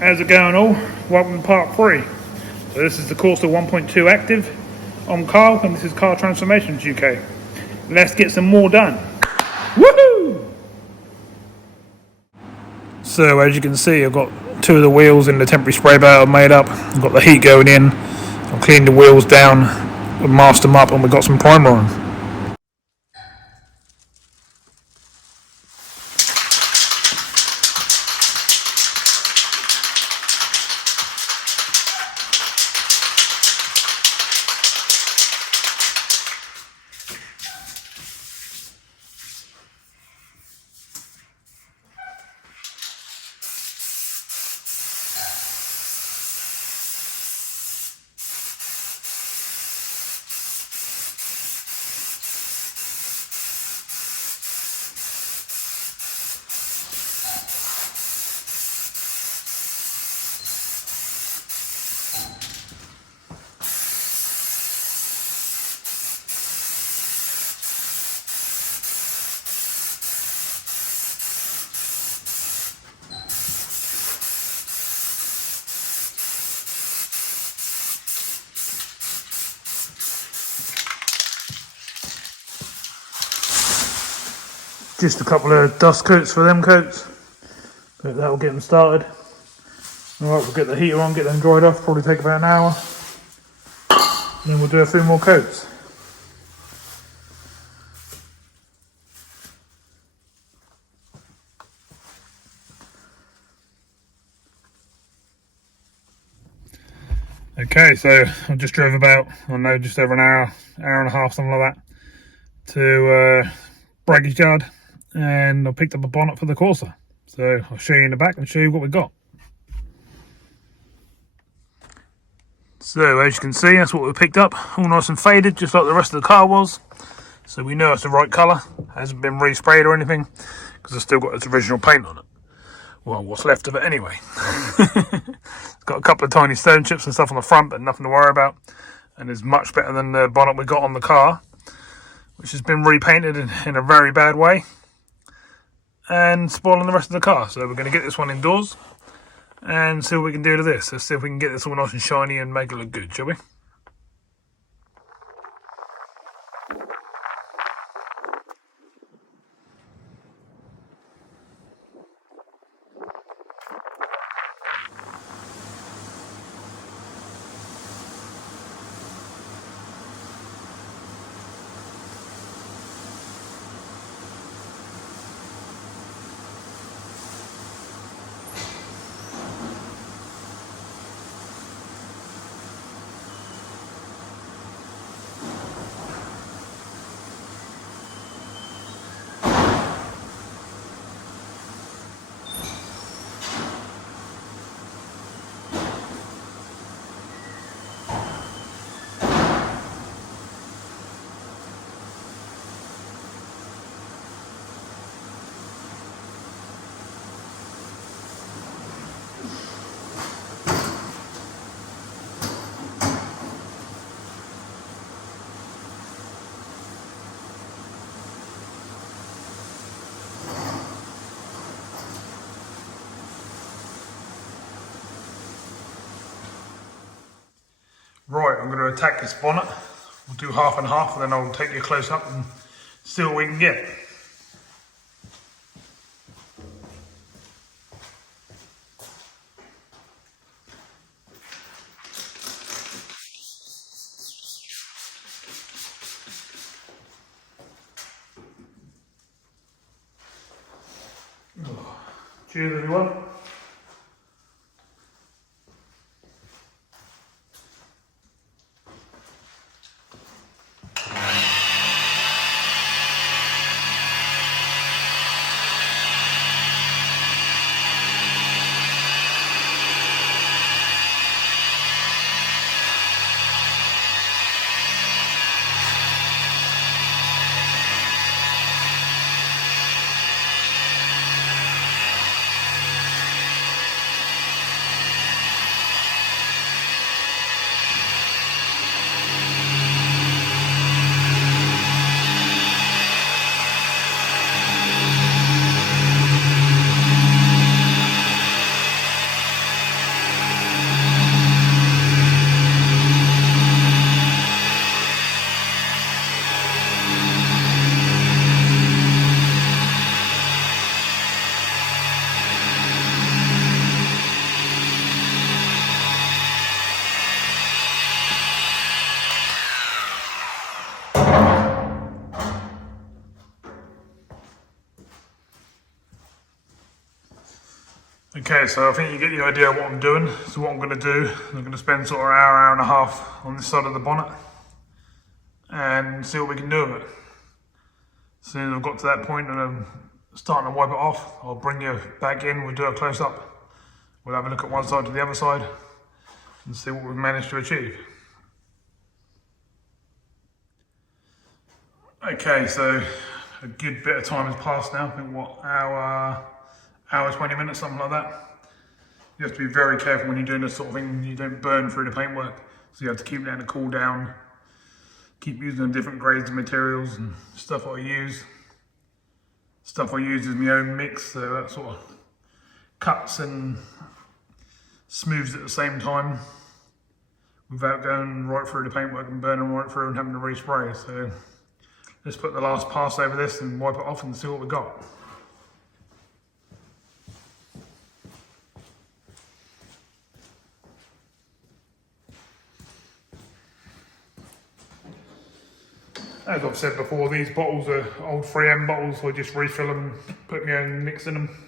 How's it going all? Welcome to part 3. So this is the Corsa 1.2 active. I'm Carl and this is Car Transformations UK. Let's get some more done. Woohoo! So as you can see, I've got 2 of the wheels in the temporary spray belt made up. I've got the heat going in. I've cleaned the wheels down, we've masked them up and we've got some primer on. Just a couple of dust coats for them coats, but that'll get them started. Alright, we'll get the heater on, get them dried off, probably take about an hour. And then we'll do a few more coats. Okay, so I just drove about, I don't know, just over an hour and a half, something like that, to Bragg's yard, and I picked up a bonnet for the Corsa. So I'll show you in the back and show you what we got. So as you can see, that's what we picked up, all nice and faded, just like the rest of the car was. So we know it's the right colour, hasn't been resprayed or anything, because it's still got its original paint on it. Well, what's left of it anyway. It's got a couple of tiny stone chips and stuff on the front, but nothing to worry about. And is much better than the bonnet we got on the car, which has been repainted in a very bad way and spoiling the rest of the car. So we're going to get this one indoors and see what we can do to this. Let's see if we can get this all nice and shiny and make it look good, shall we? Right, I'm going to attack this bonnet. We'll do half and half, and then I'll take you close up and see what we can get. Cheers everyone. Okay, so I think you get the idea of what I'm doing. So what I'm going to do, I'm going to spend sort of an hour, hour and a half on this side of the bonnet and see what we can do with it. As soon as I've got to that point and I'm starting to wipe it off, I'll bring you back in, we'll do a close up. We'll have a look at one side to the other side and see what we've managed to achieve. Okay, so a good bit of time has passed now. I think what, hour 20 minutes, something like that. You have to be very careful when you're doing this sort of thing. You don't burn through the paintwork. So you have to keep letting it cool down. Keep using different grades of materials and stuff I use. Stuff I use is my own mix, so that sort of cuts and smooths at the same time without going right through the paintwork and burning right through and having to respray. So let's put the last pass over this and wipe it off and see what we got. As I've said before, these bottles are old 3M bottles, so I just refill them, put my own mix in them.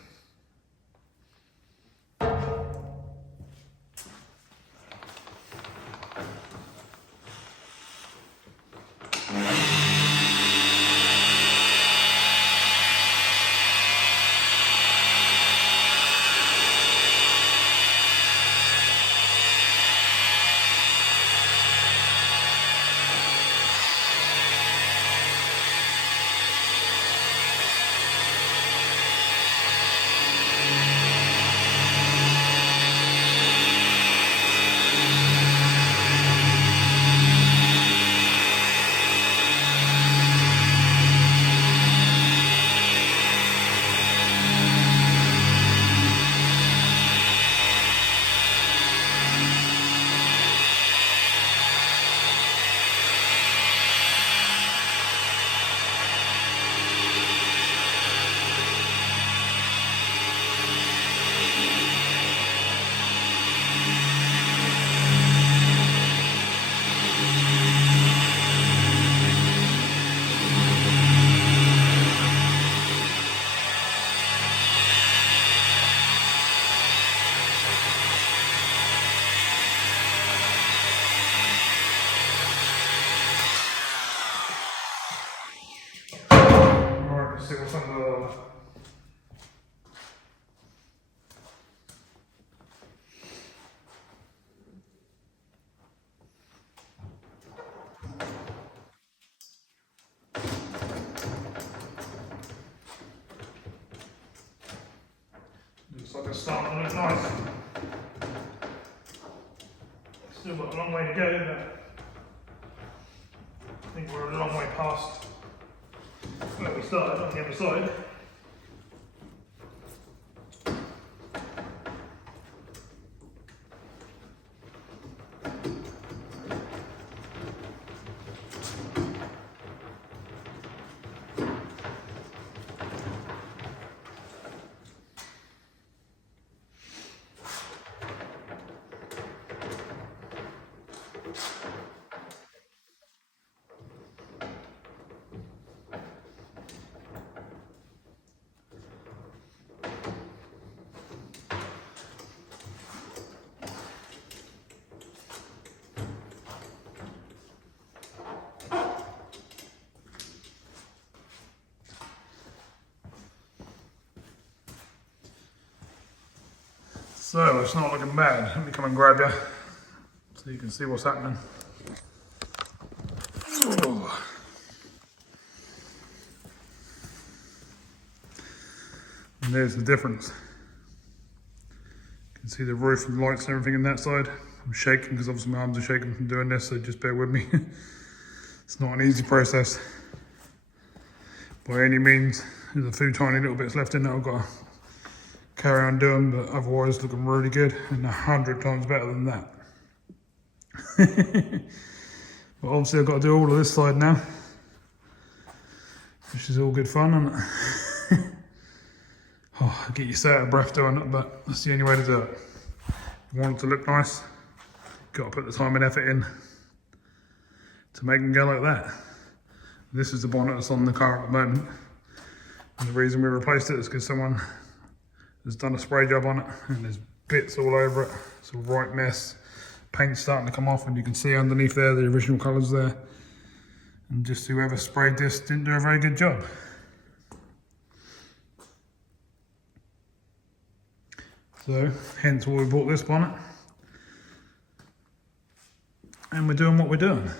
See what's under the... Looks like it's starting to look nice. Still got a long way to go, but I think we're a long way past where we started on the other side. So it's not looking bad. Let me come and grab you so you can see what's happening. Oh. And there's the difference. You can see the roof and lights and everything in that side. I'm shaking because obviously my arms are shaking from doing this, so just bear with me. It's not an easy process by any means. There's a few tiny little bits left in there I've got to carry on doing, but otherwise looking really good and 100 times better than that. But obviously I've got to do all of this side now, which is all good fun, isn't it? Oh, I get you so out of breath doing it, but that's the only way to do it. If you want it to look nice, got to put the time and effort in to make them go like that. This is the bonnet that's on the car at the moment, and the reason we replaced it is because someone has done a spray job on it, and there's bits all over it. It's a right mess. Paint's starting to come off, and you can see underneath there the original colours there. And just whoever sprayed this didn't do a very good job. So, hence why we bought this bonnet. And we're doing what we're doing.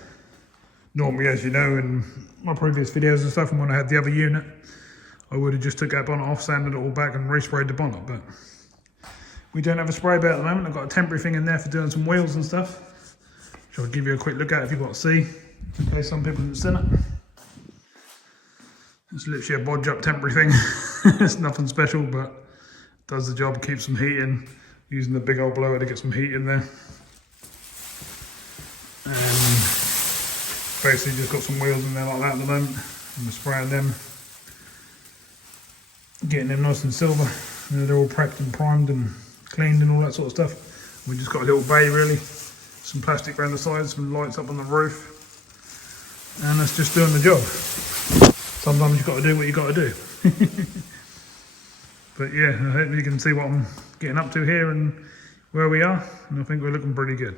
Normally, as you know, in my previous videos and stuff, and when I had the other unit, I would have just took that bonnet off, sanded it all back and resprayed the bonnet, but we don't have a spray bed at the moment. I've got a temporary thing in there for doing some wheels and stuff, which I'll give you a quick look at if you've got to see, in case some people haven't seen it. It's literally a bodge up temporary thing. It's nothing special, but does the job, keeps some heat in, using the big old blower to get some heat in there. And basically just got some wheels in there like that at the moment, and we're spraying them, getting them nice and silver. You know, they're all prepped and primed and cleaned and all that sort of stuff. We just got a little bay really, some plastic around the sides, some lights up on the roof, and that's just doing the job. Sometimes you've got to do what you've got to do. But yeah, I hope you can see what I'm getting up to here and where we are, and I think we're looking pretty good.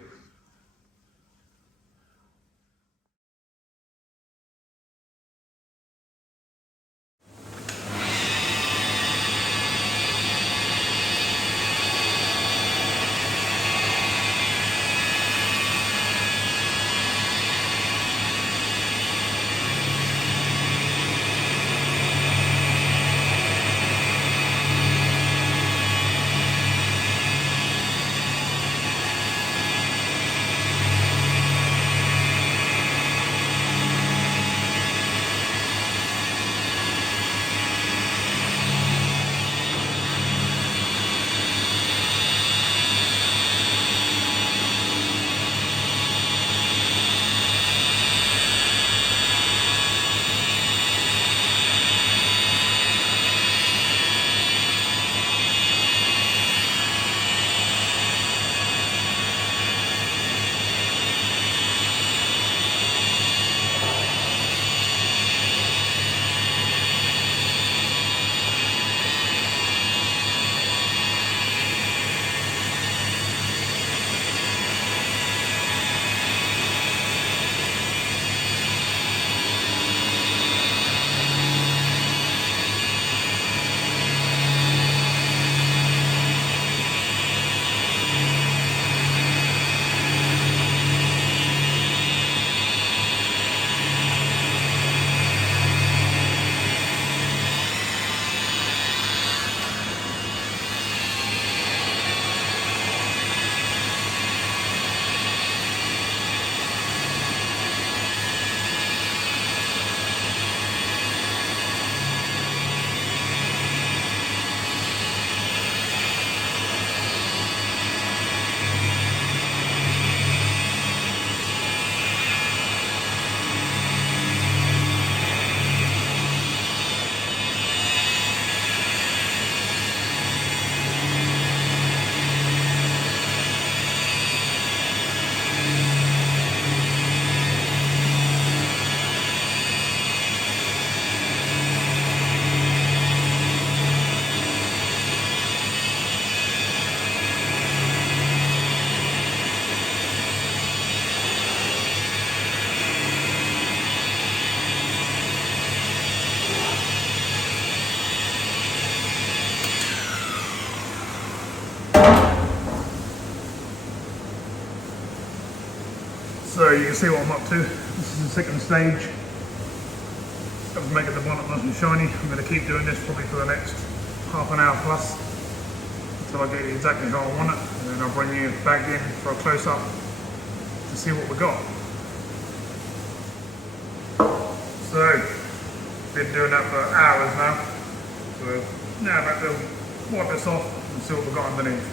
So you can see what I'm up to. This is the second stage of making the bonnet nice and shiny. I'm going to keep doing this probably for the next half an hour plus until I get it exactly how I want it, and then I'll bring you back in for a close-up to see what we got. So, been doing that for hours now. So now I'm back to wipe this off and see what we've got underneath.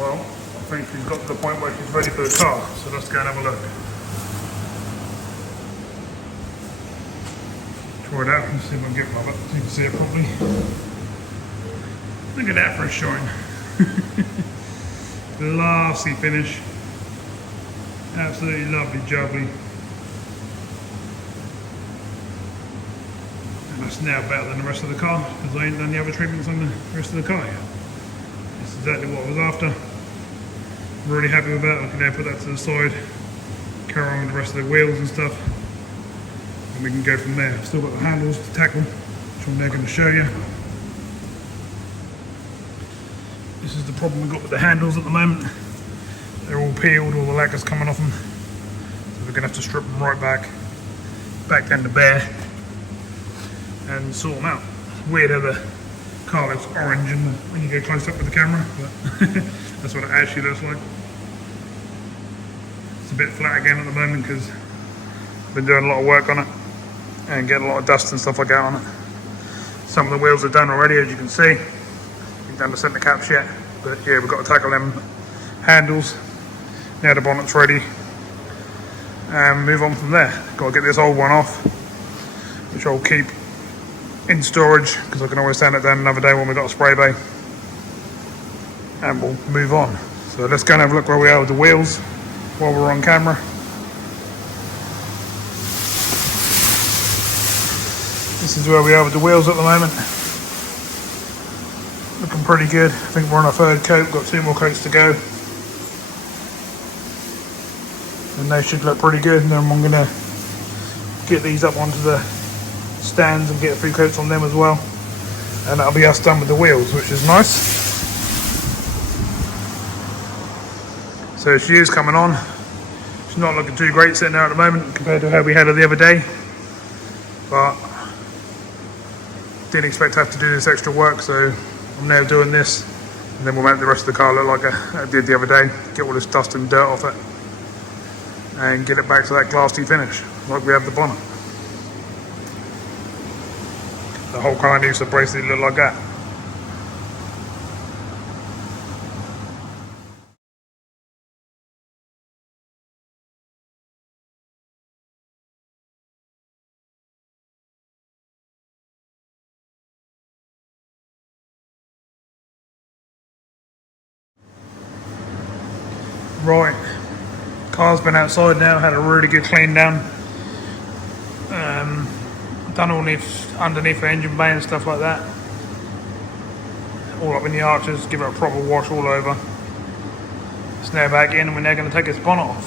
Well, I think she's got to the point where she's ready for the car, so let's go and have a look. Try it out and see if I can get my up so you can see it properly. Look at that for a shine. Glassy finish. Absolutely lovely jubbly. And that's now better than the rest of the car because I ain't done the other treatments on the rest of the car yet. That's exactly what I was after. Really happy with that. I can now put that to the side, carry on with the rest of the wheels and stuff, and we can go from there. Still got the handles to tackle, which I'm now going to show you. This is the problem we've got with the handles at the moment. They're all peeled, all the lacquer's coming off them. So we're going to have to strip them right back down to bare, and sort them out. It's weird how the car looks orange and when you go close up with the camera, but that's what it actually looks like. It's a bit flat again at the moment because I've been doing a lot of work on it and getting a lot of dust and stuff like that on it. Some of the wheels are done already, as you can see. We've done the centre caps yet, but yeah, we've got to tackle them handles. Now the bonnet's ready and move on from there. Got to get this old one off, which I'll keep in storage because I can always sand it down another day when we've got a spray bay, and we'll move on. So let's go and have a look where we are with the wheels while we're on camera. This is where we are with the wheels at the moment. Looking pretty good. I think we're on our third coat, got 2 more coats to go. And they should look pretty good, and then I'm going to get these up onto the stands and get a few coats on them as well. And that'll be us done with the wheels, which is nice. So she is coming on. She's not looking too great sitting there at the moment compared to how we had her the other day. But didn't expect to have to do this extra work, so I'm now doing this, and then we'll make the rest of the car look like I did the other day. Get all this dust and dirt off it and get it back to that glassy finish like we have the bonnet. The whole car needs to basically look like that. Right, car's been outside now, had a really good clean down. Done all underneath the engine bay and stuff like that. All up in the arches, give it a proper wash all over. It's now back in and we're now going to take this bonnet off.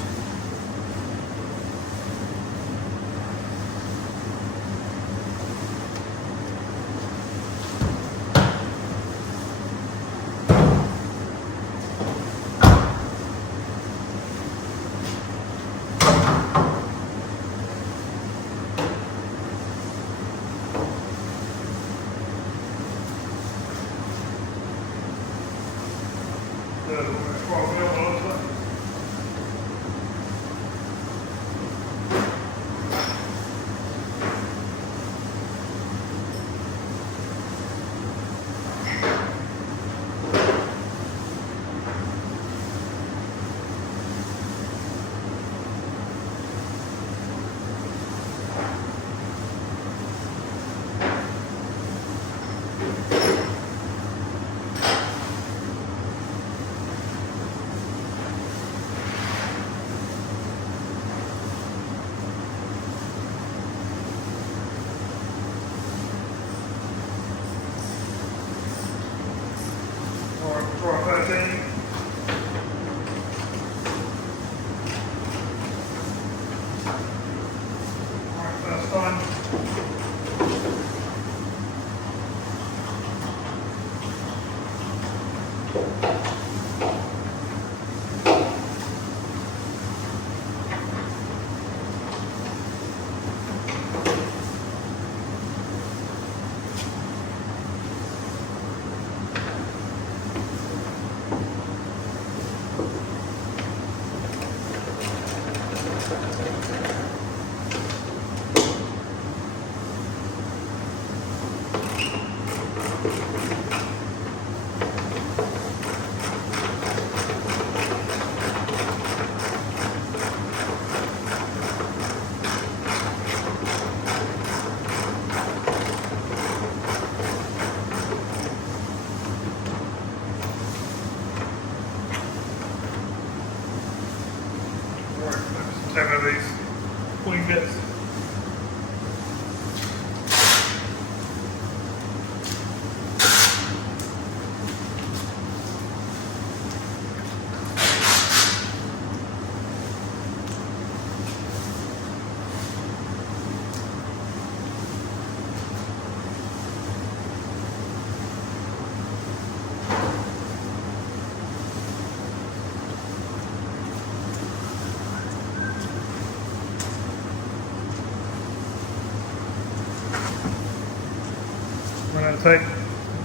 going to take,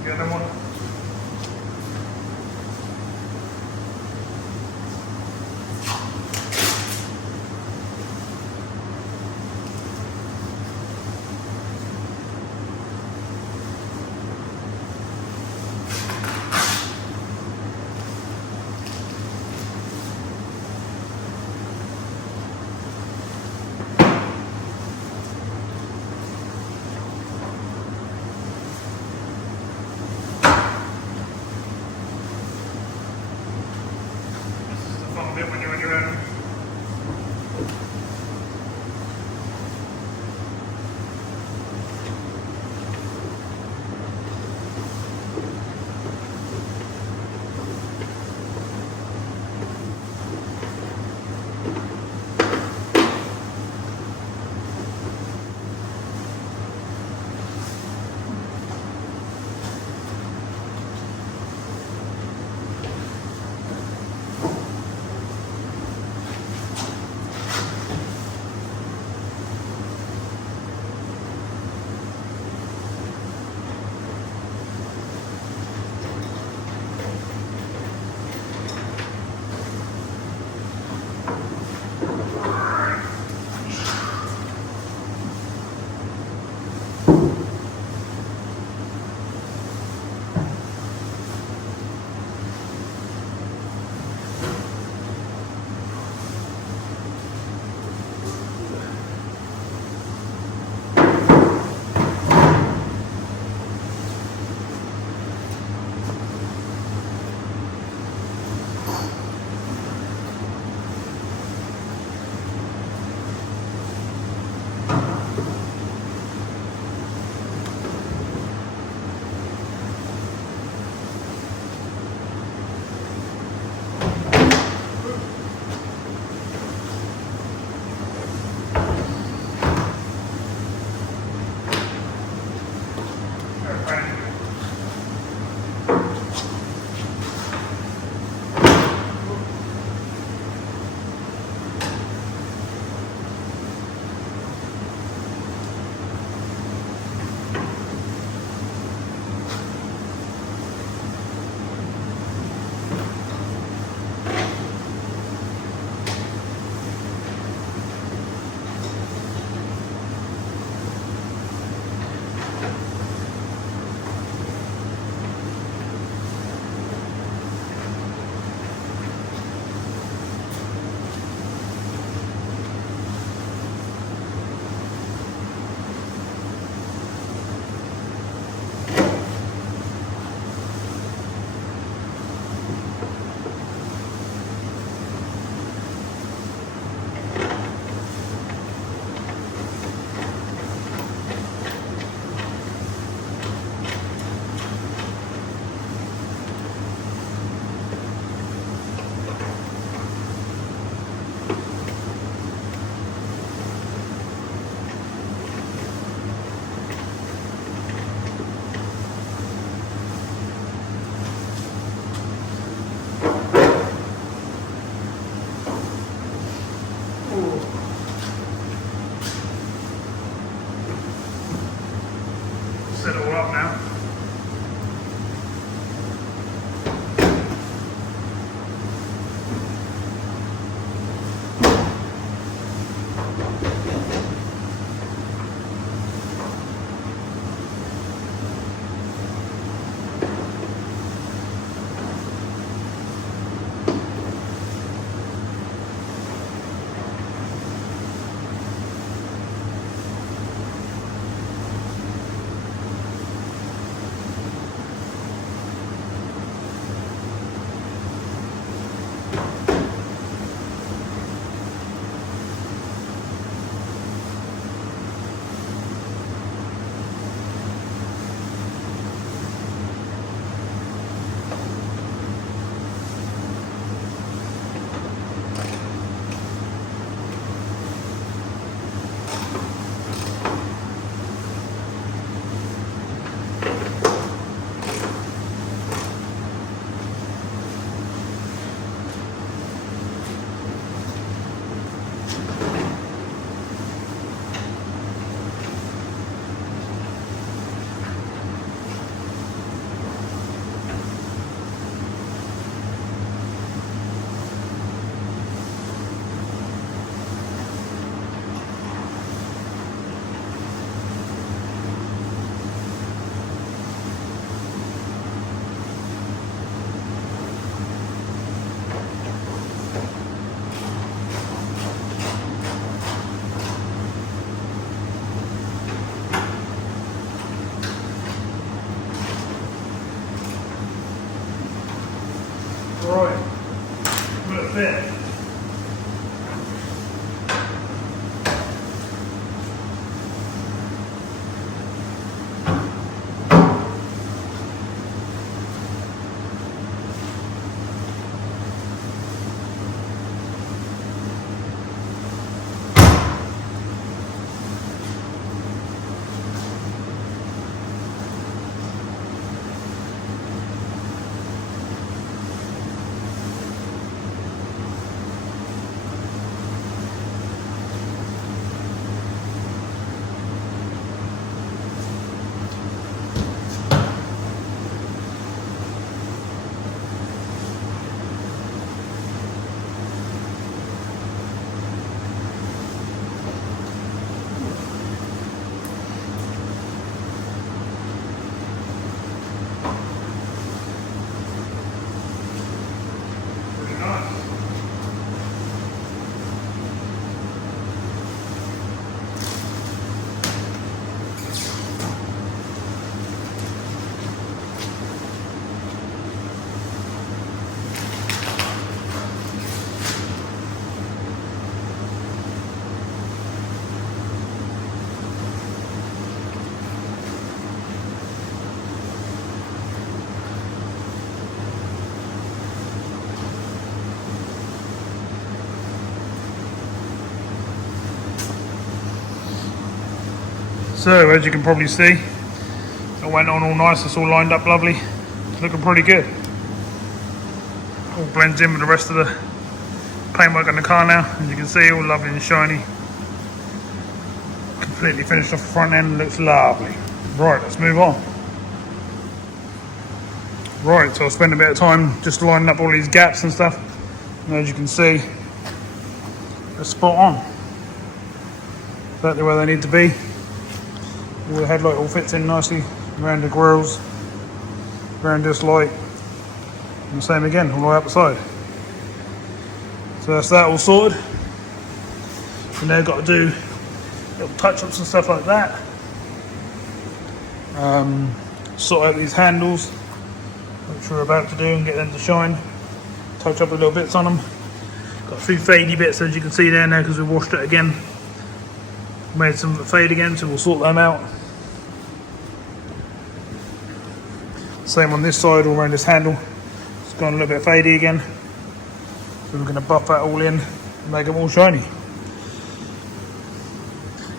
get them on. When you're on your own. Set it all up now. Right, will it fit? So as you can probably see, it went on all nice, it's all lined up lovely. It's looking pretty good. All blends in with the rest of the paintwork on the car now. As you can see, all lovely and shiny. Completely finished off the front end, looks lovely. Right, let's move on. Right, so I'll spend a bit of time just lining up all these gaps and stuff. And as you can see, they're spot on. Exactly where they need to be. The headlight all fits in nicely around the grills, around this light, and the same again all the way up the side. So that's that all sorted. And now got to do little touch-ups and stuff like that. Sort out these handles, which we're about to do, and get them to shine. Touch up a little bits on them. Got a few fadey bits as you can see there now because we washed it again. Made some fade again, so we'll sort them out. Same on this side, all around this handle. It's gone a little bit fadey again. So we're going to buff that all in and make them all shiny.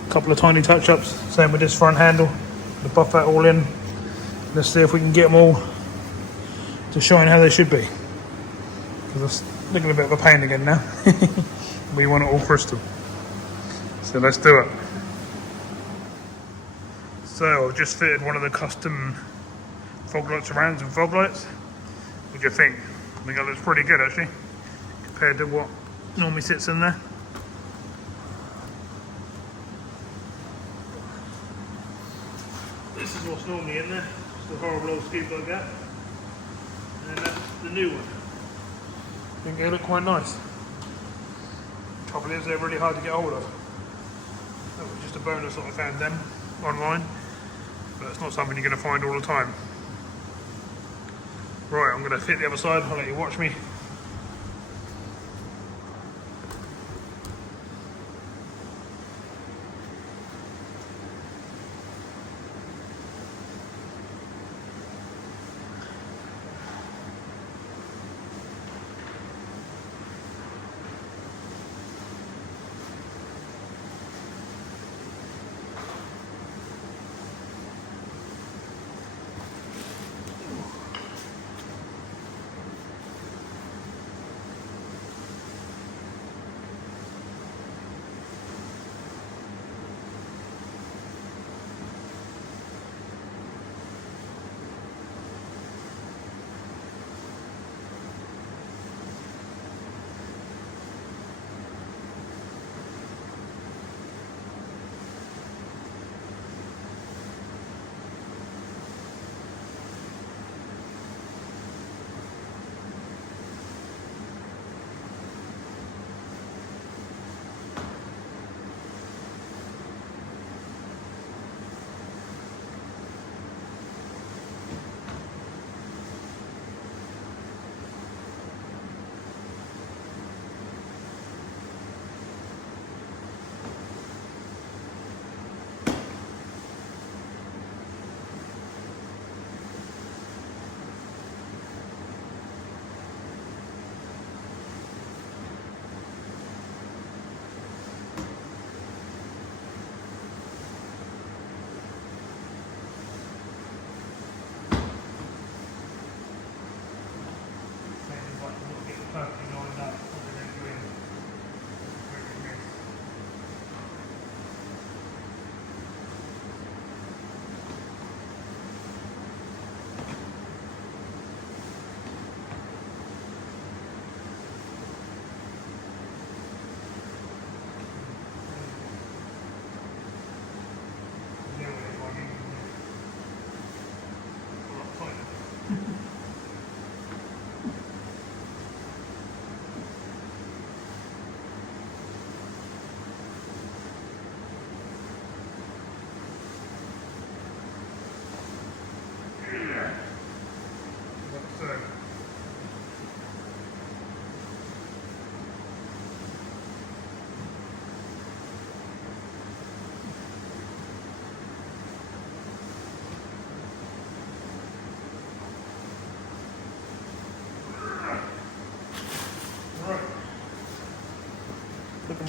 A couple of tiny touch-ups, same with this front handle. To buff that all in. Let's see if we can get them all to shine how they should be. Because it's looking a bit of a pain again now. We want it all crystal. So let's do it. So I've just fitted one of the custom fog lights around some fog lights. What do you think? I think it looks pretty good actually, compared to what normally sits in there. This is what's normally in there, just a horrible old scoop like that. And that's the new one. I think they look quite nice. Trouble is they're really hard to get hold of. That was just a bonus that I found them online, but it's not something you're going to find all the time. Right, I'm going to fit the other side, I'll let you watch me.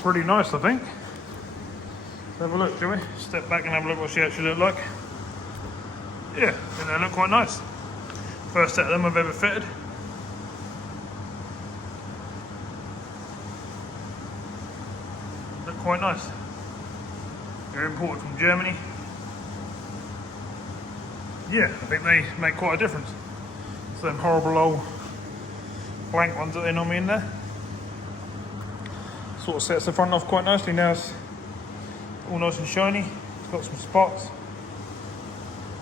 pretty nice, I think. Let's have a look, shall we? Step back and have a look what she actually looked like. Yeah, I think they look quite nice. First set of them I've ever fitted. Look quite nice. They're imported from Germany. Yeah, I think they make quite a difference. It's them horrible old blank ones that they normally in there. Sort of sets the front off quite nicely. Now it's all nice and shiny. It's got some spots.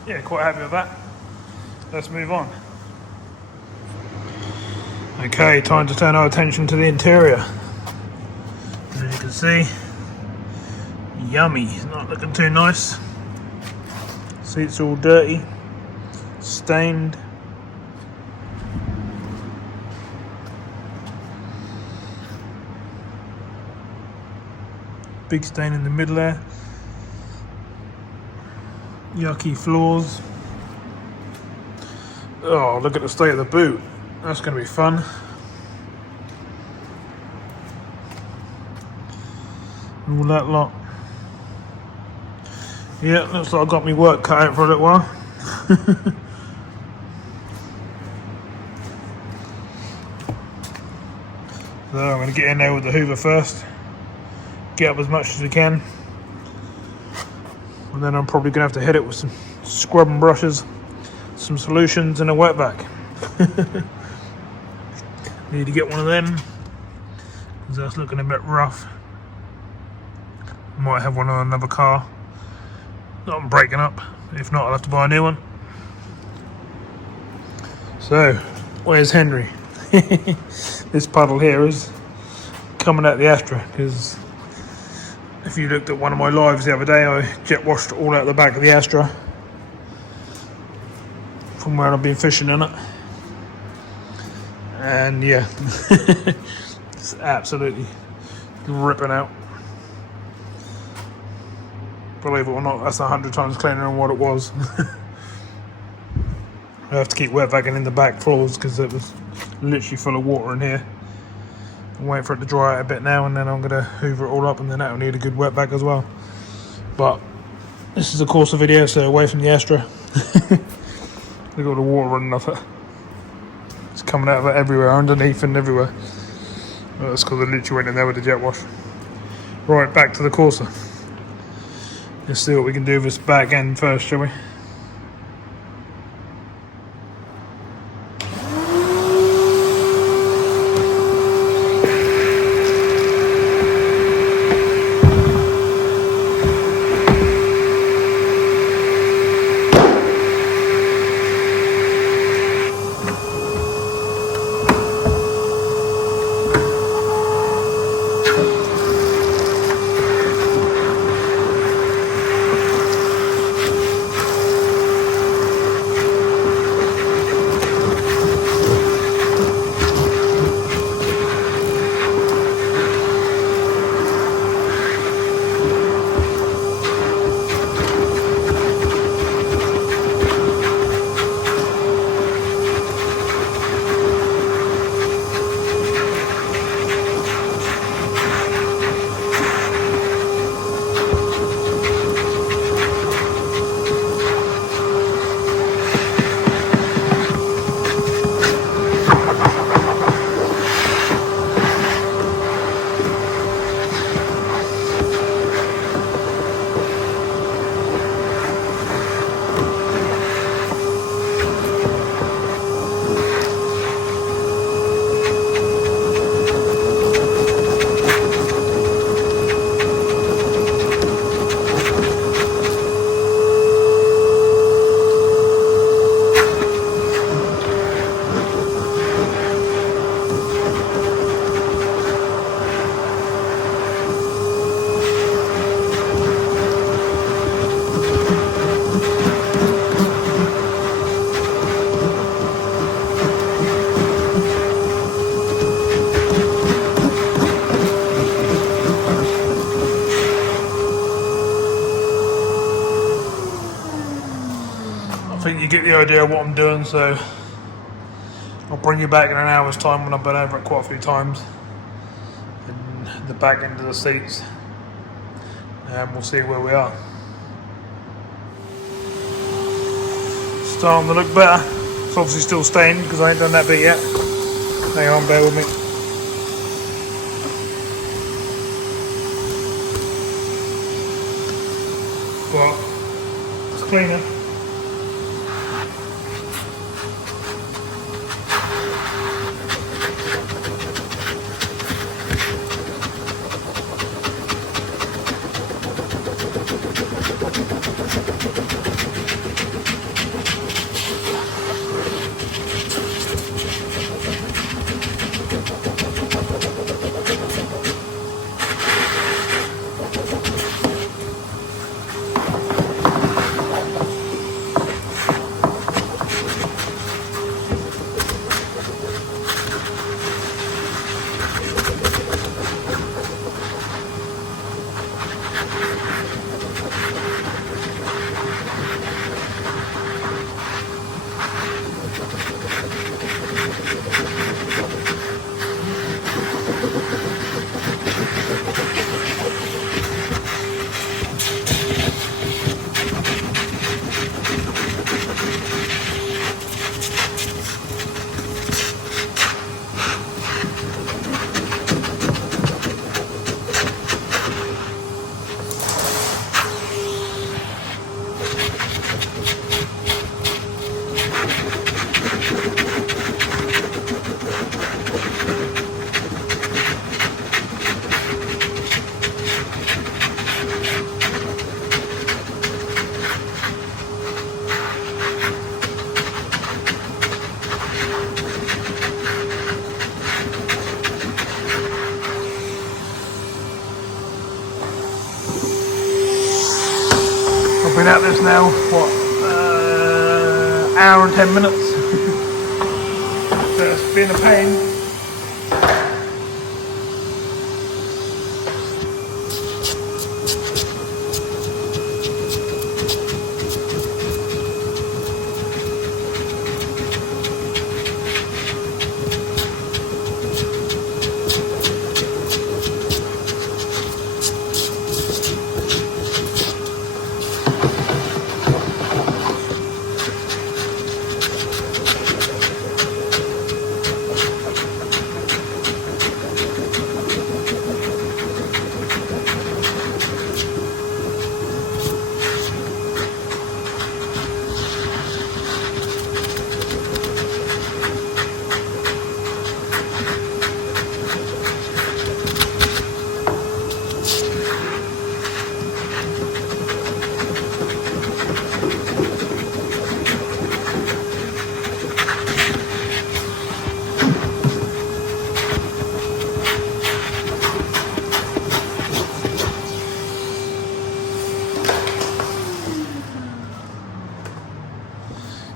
Yeah, quite happy with that. Let's move on. Okay, time to turn our attention to the interior. As you can see, yummy. It's not looking too nice. Seats all dirty, stained. Big stain in the middle there. Yucky floors. Oh, look at the state of the boot. That's going to be fun. All that lot. Yeah, looks like I've got me work cut out for a little while. So I'm going to get in there with the hoover first. Get up as much as we can. And then I'm probably going to have to hit it with some scrubbing brushes, some solutions and a wet vac. Need to get one of them, because that's looking a bit rough. Might have one on another car that I'm breaking up. If not, I'll have to buy a new one. So, where's Henry? This puddle here is coming out the Astra, because if you looked at one of my lives the other day, I jet washed all out the back of the Astra from where I've been fishing in it. And yeah, it's absolutely ripping out. Believe it or not, that's 100 times cleaner than what it was. I have to keep wet vacuuming in the back floors because it was literally full of water in here. I'm waiting for it to dry out a bit now, and then I'm going to hoover it all up, and then that'll need a good wet vac as well. But this is a Corsa video, so away from the Astra. Look at all the water running off it. It's coming out of it everywhere, underneath and everywhere. Well, that's because I literally went in there with the jet wash. Right, back to the Corsa. Let's see what we can do with this back end first, shall we? I think you get the idea of what I'm doing, so I'll bring you back in an hour's time when I've been over it quite a few times. And the back end of the seats, and we'll see where we are. Starting to look better. It's obviously still stained because I ain't done that bit yet. Hang on, bear with me. But it's cleaner. I've been at this now, what, hour and 10 minutes. So it's been a pain.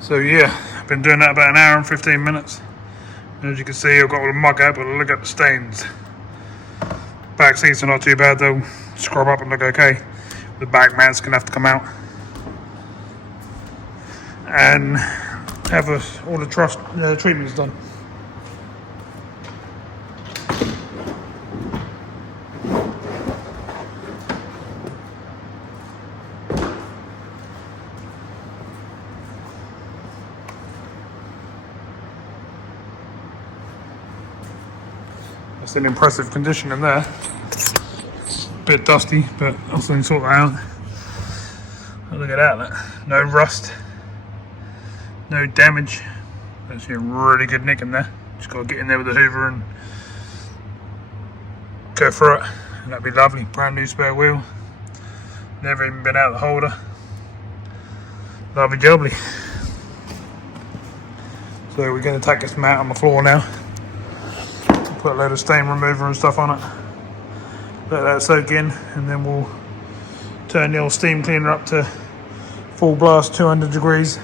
So yeah, I've been doing that about an hour and 15 minutes. And as you can see, I've got all the mug out, but look at the stains. Back seats are not too bad though. Scrub up and look okay. The back mats gonna have to come out. And have all the treatments done. It's in impressive condition in there. It's a bit dusty, but I'll soon sort that out. Oh, look at that, no rust, no damage. Actually a really good nick in there. Just got to get in there with the hoover and go through it, and that'd be lovely. Brand new spare wheel. Never even been out of the holder. Lovely jubbly. So we're going to take this mat on the floor now. Put a load of stain remover and stuff on it. Let that soak in, and then we'll turn the old steam cleaner up to full blast, 200 degrees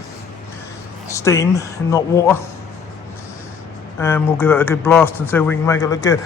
steam and not water. And we'll give it a good blast until we can make it look good.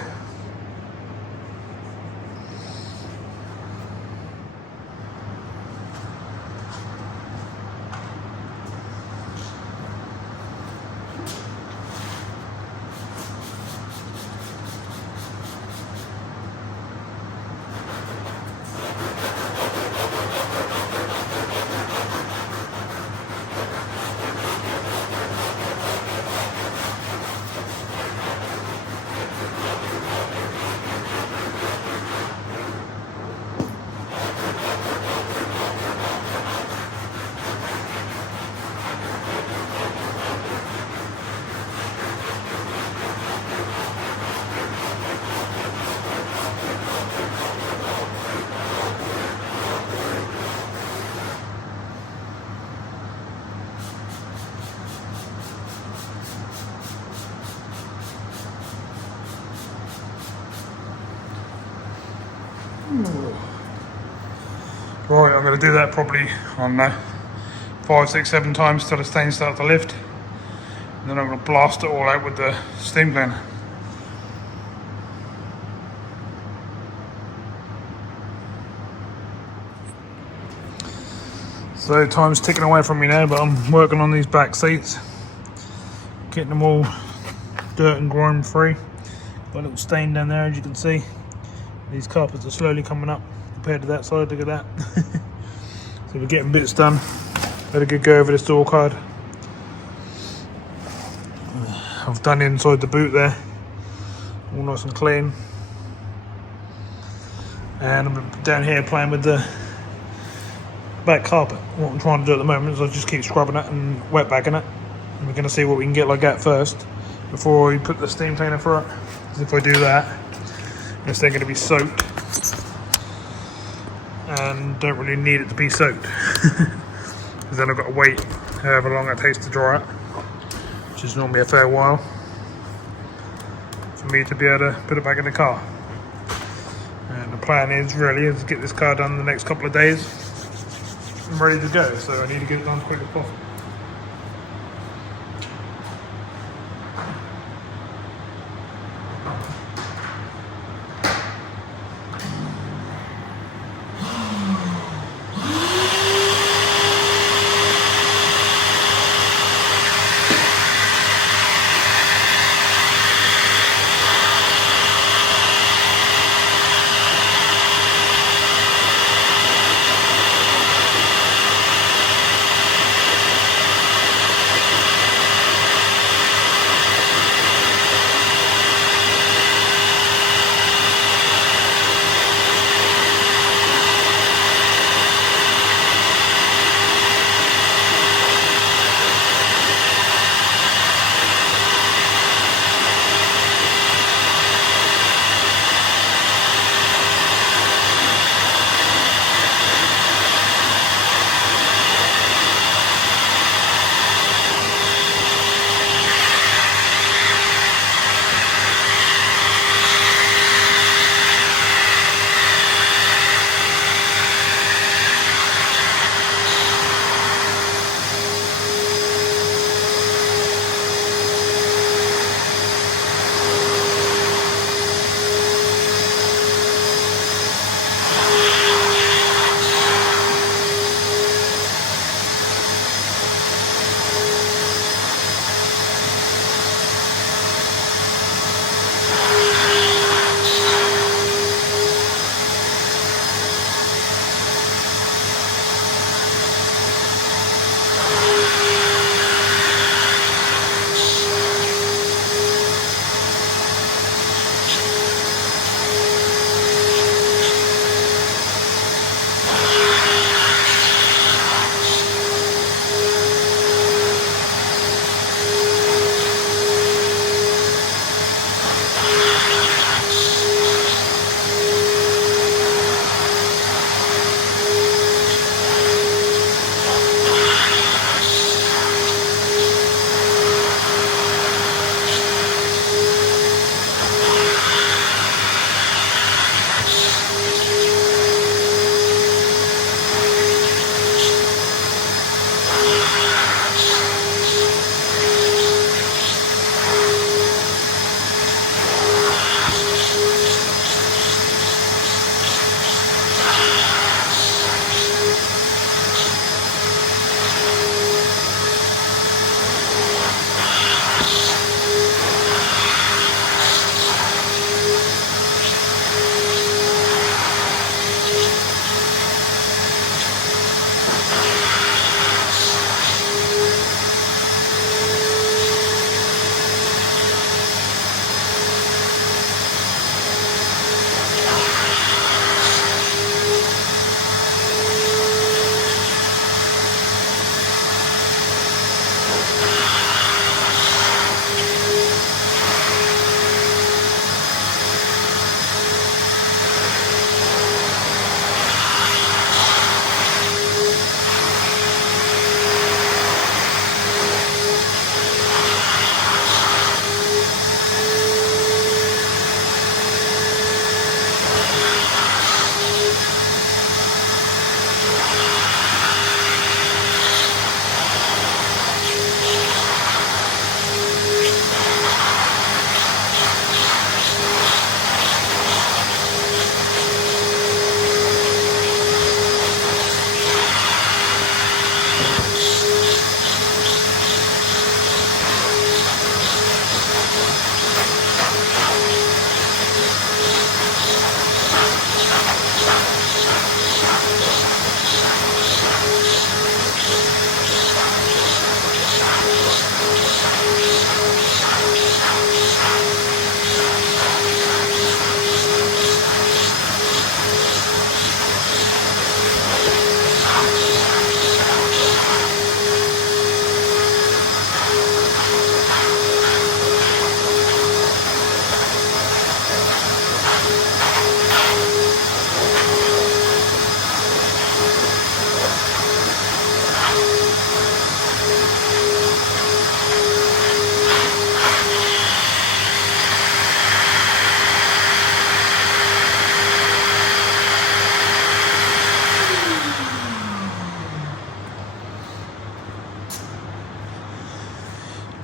going to do that probably, I don't know, 5, 6, 7 times till the stain starts to lift. And then I'm going to blast it all out with the steam cleaner. So time's ticking away from me now, but I'm working on these back seats, getting them all dirt and grime free. Got a little stain down there, as you can see. These carpets are slowly coming up compared to that side. Look at that. So we're getting bits done. Had a good go over this door card. I've done inside the boot there, all nice and clean. And I'm down here playing with the back carpet. What I'm trying to do at the moment is I just keep scrubbing it and wet bagging it. And we're going to see what we can get like that first before we put the steam cleaner through it. Because if I do that, it's then going to be soaked. And don't really need it to be soaked. Because then I've got to wait however long it takes to dry it, which is normally a fair while for me to be able to put it back in the car. And the plan is to get this car done in the next couple of days. I'm ready to go, so I need to get it done as quick as possible.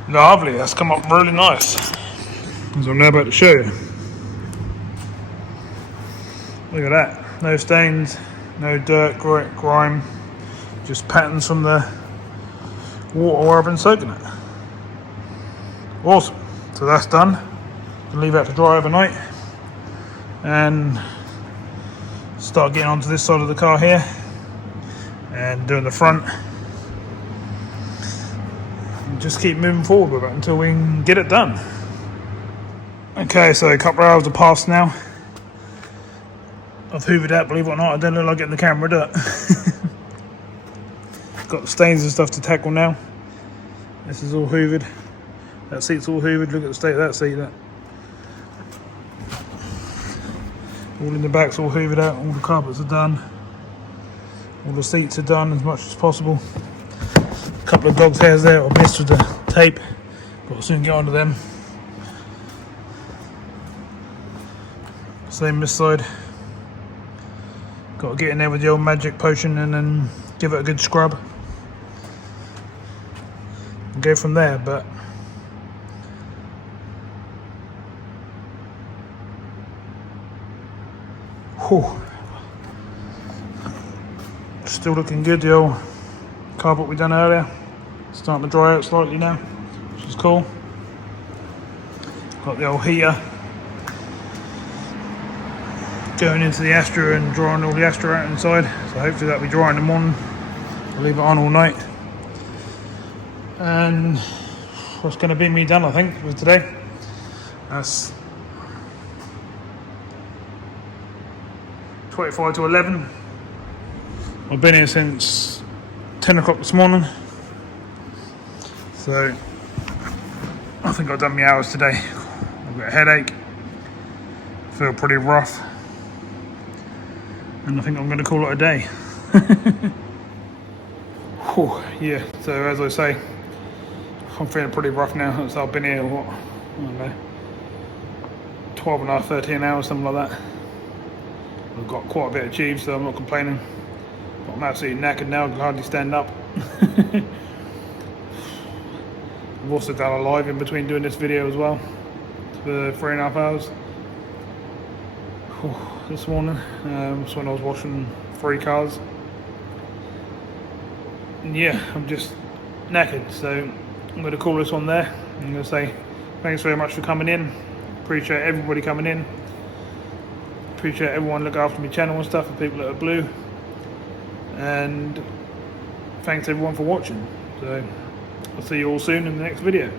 Lovely, that's come up really nice. As I'm now about to show you. Look at that. No stains, no dirt, grime. Just patterns from the water where I've been soaking it. Awesome. So that's done. I'll leave that to dry overnight. And start getting onto this side of the car here. And doing the front. And just keep moving forward with it until we can get it done. Okay, so a couple of hours have passed now. I've hoovered out, believe it or not. I don't look like getting the camera, do it? Got the stains and stuff to tackle now. This is all hoovered. That seat's all hoovered. Look at the state of that seat. That. All in the back's all hoovered out. All the carpets are done. All the seats are done as much as possible. A couple of dog's hairs there I missed with the tape. Got to soon get onto them. Same this side. Got to get in there with the old magic potion and then give it a good scrub. And go from there, but whew. Still looking good. The old carpet we done earlier starting to dry out slightly now, which is cool. Got the old heater going into the Astra and drying all the Astra out inside, so hopefully that'll be dry in the morning. I'll leave it on all night, and that's going to be me done, I think, for today. That's 25 to 11. I've been here since 10 o'clock this morning, so I think I've done my hours today. I've got a headache, feel pretty rough, and I think I'm going to call it a day. Whew, yeah, so as I say, I'm feeling pretty rough now. So I've been here, what, I don't know, 12 and a half, 13 hours, something like that. I've got quite a bit achieved, so I'm not complaining. But I'm absolutely knackered now, I can hardly stand up. I've also done a live in between doing this video as well, for 3.5 hours. Whew, this morning, that's when I was washing 3 cars. And yeah, I'm just knackered, so I'm going to call this one there. I'm going to say thanks very much for coming in. Appreciate everybody coming in. Appreciate everyone looking after my channel and stuff, the people that are blue. And thanks everyone for watching. So I'll see you all soon in the next video.